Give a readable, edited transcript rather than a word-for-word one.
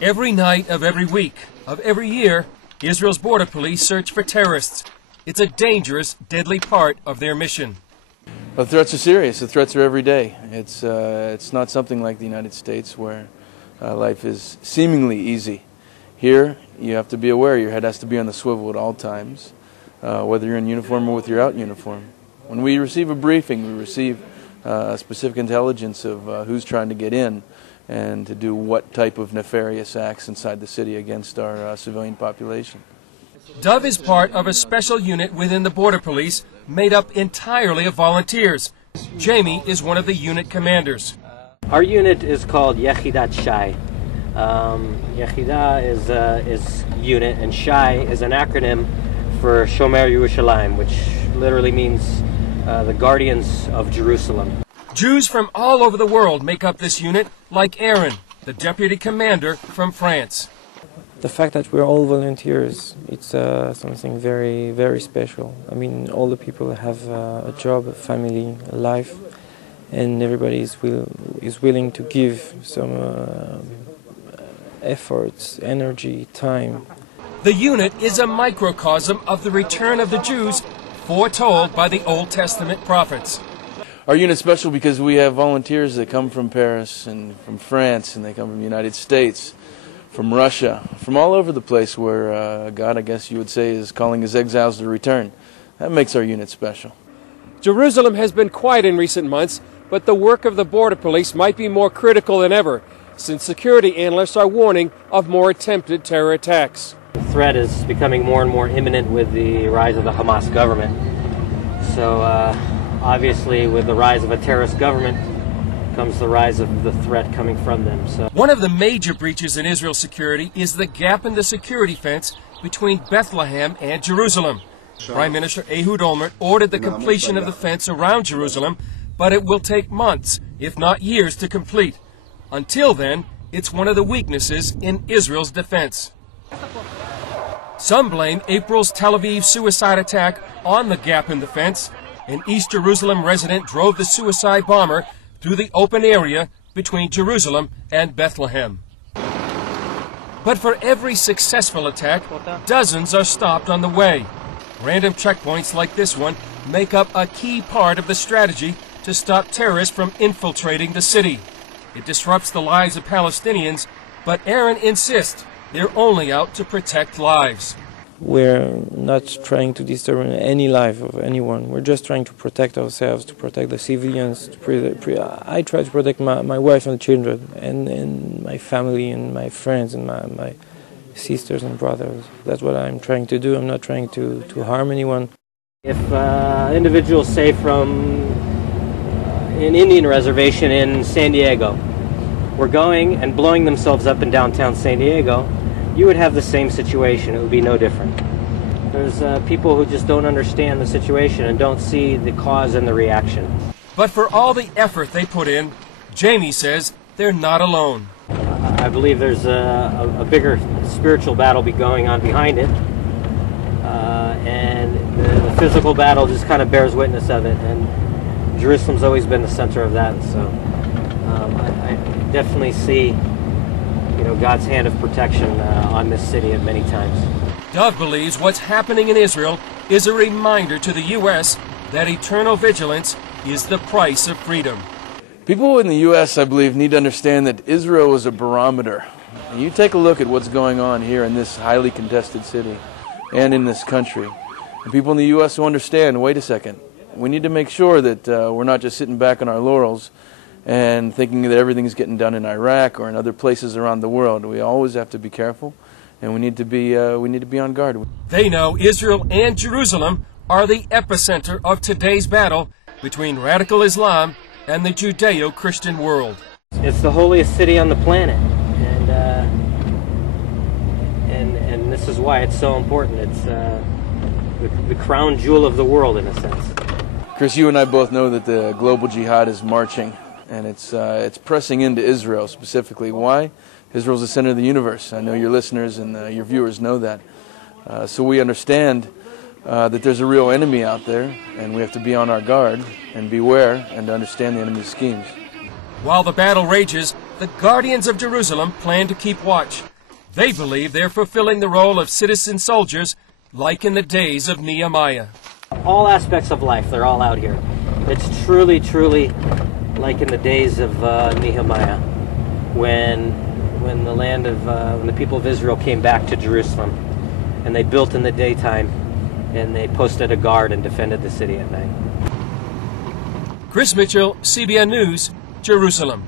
Every night of every week of every year, Israel's border police search for terrorists. It's a dangerous, deadly part of their mission. The threats are serious. The threats are every day. It's not something like the United States where life is seemingly easy. Here, you have to be aware. Your head has to be on the swivel at all times, whether you're in uniform or whether you're out in uniform. When we receive a briefing, we receive specific intelligence of who's trying to get in and to do what type of nefarious acts inside the city against our civilian population. Dove is part of a special unit within the Border Police made up entirely of volunteers. Jamie is one of the unit commanders. Our unit is called Yechidat Shai. Yechida is unit, and Shai is an acronym for Shomer Yerushalayim, which literally means the guardians of Jerusalem. Jews from all over the world make up this unit, like Aaron, the deputy commander from France. The fact that we're all volunteers, it's something very, very special. I mean, all the people have a job, a family, a life, and everybody is willing to give some efforts, energy, time. The unit is a microcosm of the return of the Jews foretold by the Old Testament prophets. Our unit's special because we have volunteers that come from Paris and from France, and they come from the United States, from Russia, from all over the place where God, I guess you would say, is calling his exiles to return. That makes our unit special. Jerusalem has been quiet in recent months, but the work of the Border Police might be more critical than ever, since security analysts are warning of more attempted terror attacks. The threat is becoming more and more imminent with the rise of the Hamas government. So obviously with the rise of a terrorist government comes the rise of the threat coming from them. So one of the major breaches in Israel's security is the gap in the security fence between Bethlehem and Jerusalem. Prime Minister Ehud Olmert ordered the completion of the fence around Jerusalem, but it will take months, if not years, to complete. Until then, it's one of the weaknesses in Israel's defense. Some blame April's Tel Aviv suicide attack on the gap in the fence. An East Jerusalem resident drove the suicide bomber through the open area between Jerusalem and Bethlehem. But for every successful attack, dozens are stopped on the way. Random checkpoints like this one make up a key part of the strategy to stop terrorists from infiltrating the city. It disrupts the lives of Palestinians, but Aaron insists they're only out to protect lives. We're not trying to disturb any life of anyone. We're just trying to protect ourselves, to protect the civilians. I try to protect my wife and children, and my family and my friends and my sisters and brothers. That's what I'm trying to do. I'm not trying to harm anyone. if individuals, say from an Indian reservation in San Diego, were going and blowing themselves up in downtown San Diego, you would have the same situation. It would be no different. There's people who just don't understand the situation and don't see the cause and the reaction. But for all the effort they put in, Jamie says they're not alone. I believe there's a bigger spiritual battle going on behind it, and the physical battle just kind of bears witness of it, and Jerusalem's always been the center of that. So I definitely see, God's hand of protection on this city at many times. Dove believes what's happening in Israel is a reminder to the U.S. that eternal vigilance is the price of freedom. People in the U.S., I believe, need to understand that Israel is a barometer. And you take a look at what's going on here in this highly contested city and in this country. And people in the U.S. will understand, wait a second, we need to make sure that we're not just sitting back on our laurels and thinking that everything's getting done in Iraq or in other places around the world. We always have to be careful, and we need to be on guard. They know Israel and Jerusalem are the epicenter of today's battle between radical Islam and the Judeo-Christian world. It's the holiest city on the planet, and this is why it's so important. It's the crown jewel of the world, in a sense. Chris, you and I both know that the global jihad is marching, and it's pressing into Israel specifically. Why? Israel's the center of the universe. I know your listeners and your viewers know that. So we understand that there's a real enemy out there, and we have to be on our guard and beware and understand the enemy's schemes. While the battle rages, the Guardians of Jerusalem plan to keep watch. They believe they're fulfilling the role of citizen soldiers like in the days of Nehemiah. All aspects of life, they're all out here. It's truly, truly like in the days of Nehemiah, when the people of Israel came back to Jerusalem, and they built in the daytime, and they posted a guard and defended the city at night. Chris Mitchell, CBN News, Jerusalem.